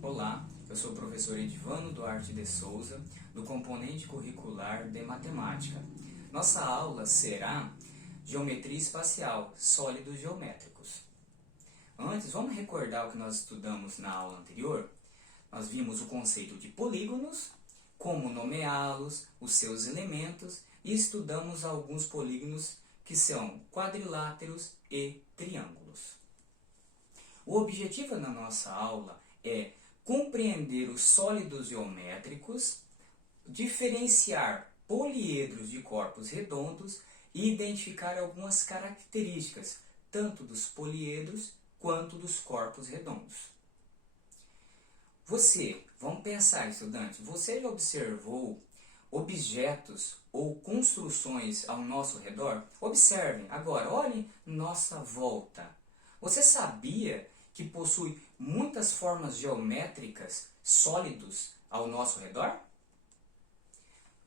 Olá, eu sou o professor Edivano Duarte de Souza, do componente curricular de Matemática. Nossa aula será Geometria Espacial, Sólidos Geométricos. Antes, vamos recordar o que nós estudamos na aula anterior? Nós vimos o conceito de polígonos, como nomeá-los, os seus elementos, e estudamos alguns polígonos que são quadriláteros e triângulos. O objetivo da nossa aula é compreender os sólidos geométricos, diferenciar poliedros de corpos redondos e identificar algumas características, tanto dos poliedros quanto dos corpos redondos. Vamos pensar, estudante, você já observou objetos ou construções ao nosso redor? Observem, agora, olhem nossa volta. Você sabia que possui muitas formas geométricas sólidos ao nosso redor?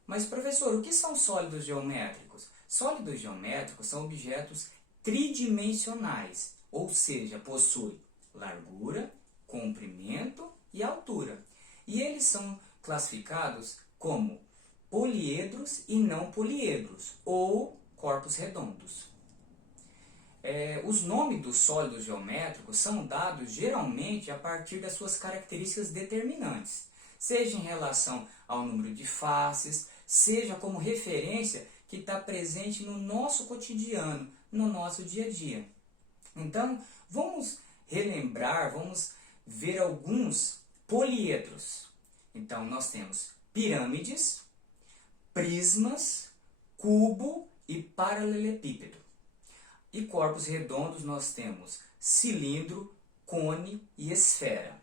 Mas, professor, o que são sólidos geométricos? Sólidos geométricos são objetos tridimensionais, ou seja, possuem largura, comprimento e altura. E eles são classificados como poliedros e não poliedros, ou corpos redondos. Os nomes dos sólidos geométricos são dados geralmente a partir das suas características determinantes, seja em relação ao número de faces, seja como referência que está presente no nosso cotidiano, no nosso dia a dia. Então, vamos relembrar, vamos ver alguns poliedros. Então, nós temos pirâmides, prismas, cubo e paralelepípedo. E corpos redondos nós temos cilindro, cone e esfera.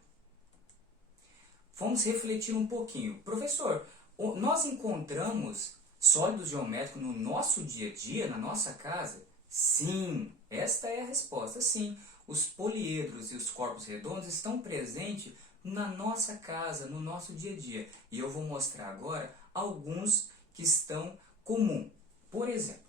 Vamos refletir um pouquinho. Professor, nós encontramos sólidos geométricos no nosso dia a dia, na nossa casa? Sim, esta é a resposta, sim. Os poliedros e os corpos redondos estão presentes na nossa casa, no nosso dia a dia. E eu vou mostrar agora alguns que estão comuns. Por exemplo,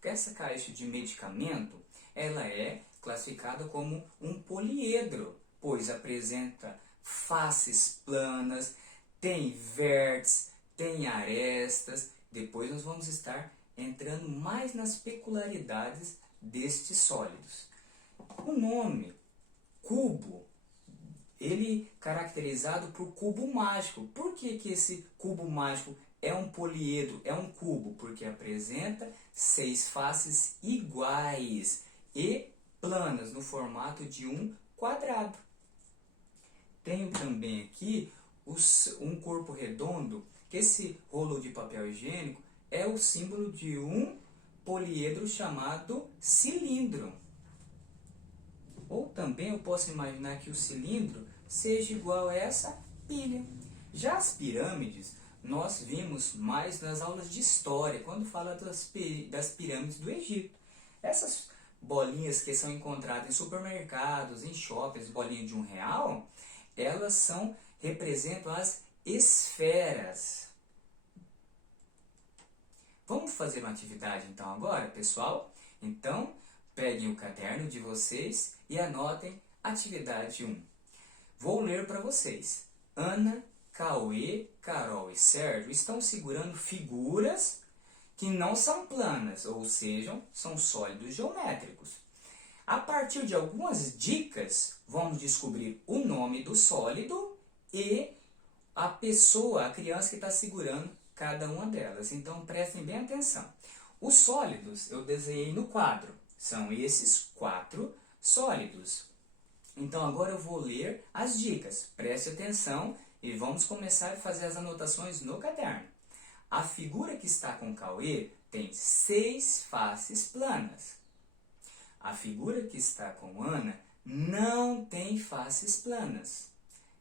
essa caixa de medicamento, ela é classificada como um poliedro, pois apresenta faces planas, tem vértices, tem arestas. Depois nós vamos estar entrando mais nas peculiaridades destes sólidos. O nome cubo, ele é caracterizado por cubo mágico. Por que esse cubo mágico é um poliedro, é um cubo? Porque apresenta 6 faces iguais e planas no formato de um quadrado. Tenho também aqui um corpo redondo, que esse rolo de papel higiênico é o símbolo de um poliedro chamado cilindro. Ou também eu posso imaginar que o cilindro seja igual a essa pilha. Já as pirâmides, nós vimos mais nas aulas de história, quando fala das pirâmides do Egito. Essas bolinhas que são encontradas em supermercados, em shoppings, bolinhas de R$1, elas representam as esferas. Vamos fazer uma atividade então agora, pessoal? Então, peguem o caderno de vocês e anotem atividade 1. Vou ler para vocês. Ana, Cauê, Carol e Sérgio estão segurando figuras que não são planas, ou seja, são sólidos geométricos. A partir de algumas dicas, vamos descobrir o nome do sólido e a pessoa, a criança que está segurando cada uma delas. Então, prestem bem atenção. Os sólidos eu desenhei no quadro. São esses 4 sólidos. Então, agora eu vou ler as dicas. Preste atenção e vamos começar a fazer as anotações no caderno. A figura que está com Cauê tem 6 faces planas. A figura que está com Ana não tem faces planas.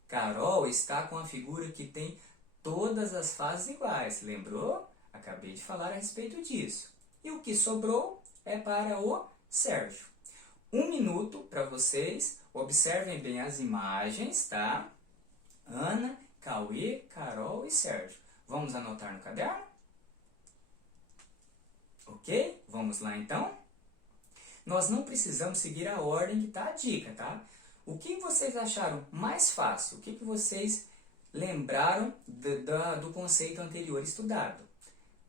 Carol está com a figura que tem todas as faces iguais. Lembrou? Acabei de falar a respeito disso. E o que sobrou é para o Sérgio. 1 minuto para vocês. Observem bem as imagens, tá? Ana, Cauê, Carol e Sérgio. Vamos anotar no caderno? Ok? Vamos lá então? Nós não precisamos seguir a ordem que está a dica, tá? O que vocês acharam mais fácil? O que vocês lembraram do conceito anterior estudado?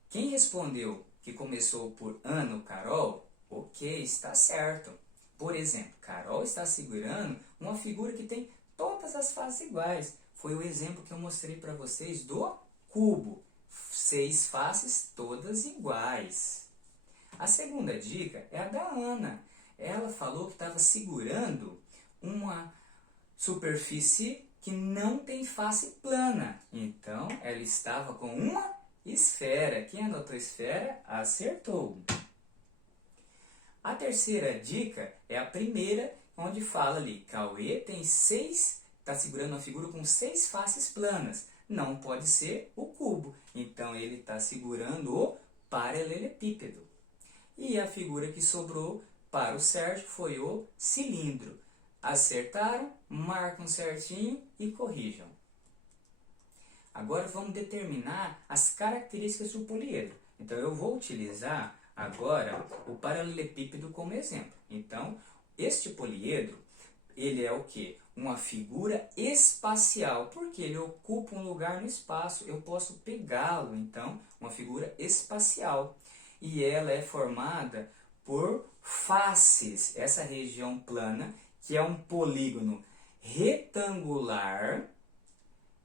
Quem respondeu que começou por Ana ou Carol, ok, está certo. Por exemplo, Carol está segurando uma figura que tem todas as faces iguais. Foi o exemplo que eu mostrei para vocês do cubo. 6 faces todas iguais. A segunda dica é a da Ana. Ela falou que estava segurando uma superfície que não tem face plana. Então, ela estava com uma esfera. Quem anotou esfera, acertou. A terceira dica é a primeira, onde fala ali, Cauê tem 6, está segurando uma figura com 6 faces planas. Não pode ser o cubo. Então, ele está segurando o paralelepípedo. E a figura que sobrou para o Sérgio foi o cilindro. Acertaram, marcam certinho e corrijam. Agora vamos determinar as características do poliedro. Então eu vou utilizar agora o paralelepípedo como exemplo. Então, este poliedro, ele é o quê? Uma figura espacial, porque ele ocupa um lugar no espaço. Eu posso pegá-lo, então, uma figura espacial. E ela é formada por faces, essa região plana, que é um polígono retangular.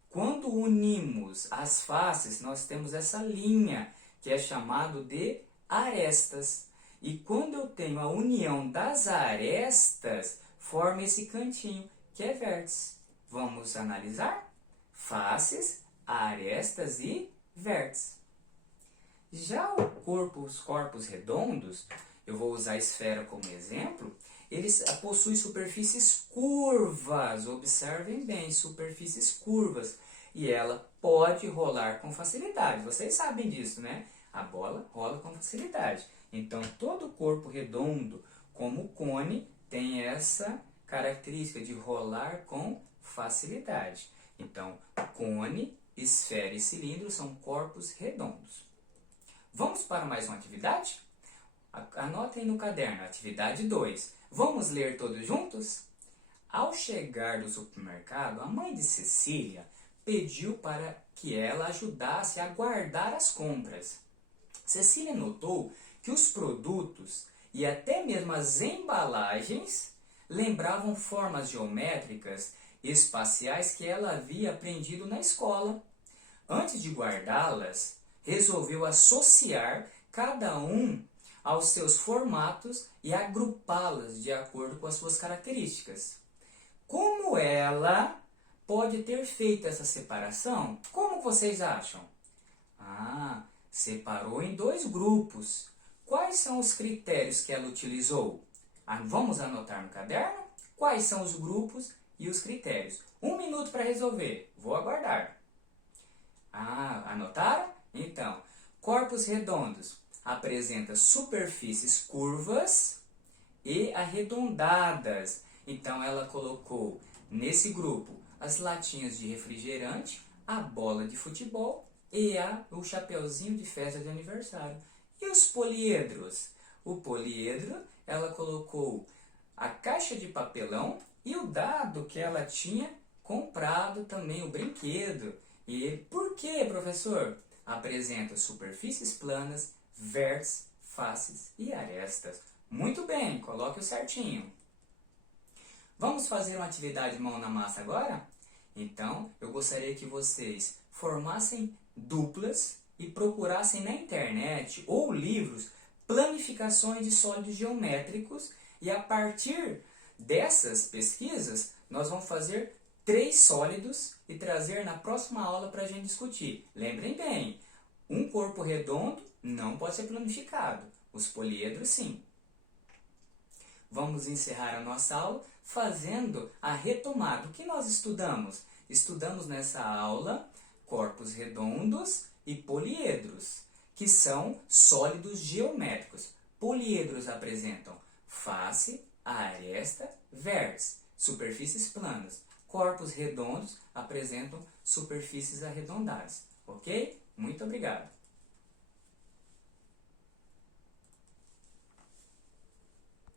Quando unimos as faces, nós temos essa linha, que é chamado de arestas. E quando eu tenho a união das arestas, forma esse cantinho, que é vértice. Vamos analisar? Faces, arestas e vértices. Já os corpos redondos, eu vou usar a esfera como exemplo, eles possuem superfícies curvas. Observem bem, superfícies curvas. E ela pode rolar com facilidade. Vocês sabem disso, né? A bola rola com facilidade. Então, todo corpo redondo, como o cone, tem essa característica de rolar com facilidade. Então, cone, esfera e cilindro são corpos redondos. Vamos para mais uma atividade? Anotem no caderno, atividade 2. Vamos ler todos juntos? Ao chegar do supermercado, a mãe de Cecília pediu para que ela ajudasse a guardar as compras. Cecília notou que os produtos e até mesmo as embalagens lembravam formas geométricas espaciais que ela havia aprendido na escola. Antes de guardá-las, resolveu associar cada um aos seus formatos e agrupá-las de acordo com as suas características. Como ela pode ter feito essa separação? Como vocês acham? Separou em 2 grupos. Quais são os critérios que ela utilizou? Vamos anotar no caderno? Quais são os grupos e os critérios? 1 minuto para resolver. Vou aguardar. Anotaram? Então, corpos redondos apresenta superfícies curvas e arredondadas. Então, ela colocou nesse grupo as latinhas de refrigerante, a bola de futebol e o chapeuzinho de festa de aniversário. E os poliedros? O poliedro, ela colocou a caixa de papelão e o dado que ela tinha comprado também, o brinquedo. E por que, professor? Apresenta superfícies planas, vértices, faces e arestas. Muito bem, coloque o certinho. Vamos fazer uma atividade mão na massa agora? Então, eu gostaria que vocês formassem duplas e procurassem na internet ou livros planificações de sólidos geométricos, e a partir dessas pesquisas nós vamos fazer 3 sólidos e trazer na próxima aula para a gente discutir. Lembrem bem, um corpo redondo não pode ser planificado, os poliedros sim. Vamos encerrar a nossa aula fazendo a retomada. O que nós estudamos? Estudamos nessa aula corpos redondos e poliedros, que são sólidos geométricos. Poliedros apresentam face, aresta, vértice, superfícies planas. Corpos redondos apresentam superfícies arredondadas. Ok? Muito obrigado.